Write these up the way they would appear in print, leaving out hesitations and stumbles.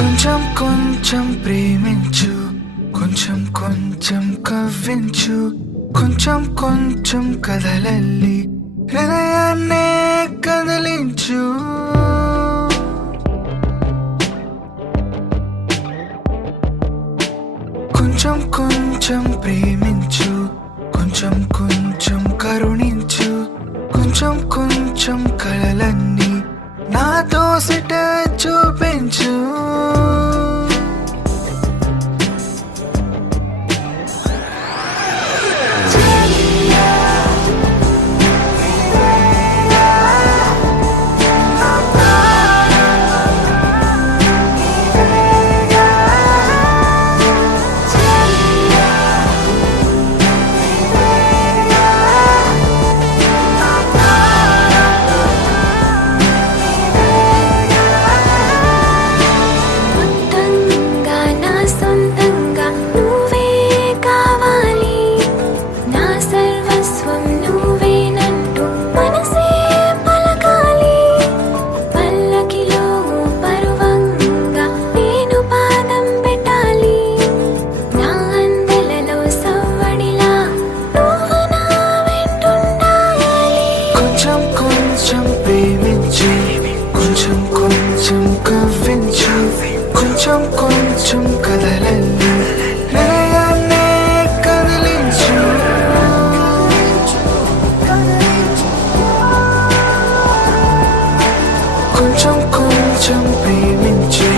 కొంచెం కొంచెం ప్రేమించు, కొంచెం కొంచెం కవ్వించు, కొంచెం కొంచెం కదలల్లి హృదయాన్నే కదిలించు. కొంచెం కొంచెం ప్రేమించు, కొంచెం కొంచెం కరుణించు, కొంచెం కొంచెం కలలన్నీ నాతో సిట చూపించు. కొంచెం కొంచెం కవ్వించు, కొంచెం కొంచెం కదలల్లి హృదయాన్నే కదిలించు. కొంచెం కొంచెం ప్రేమించు,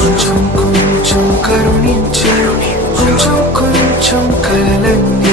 కొంచెం కొంచెం కరుణించు, కొంచెం కొంచెం కలలన్నీ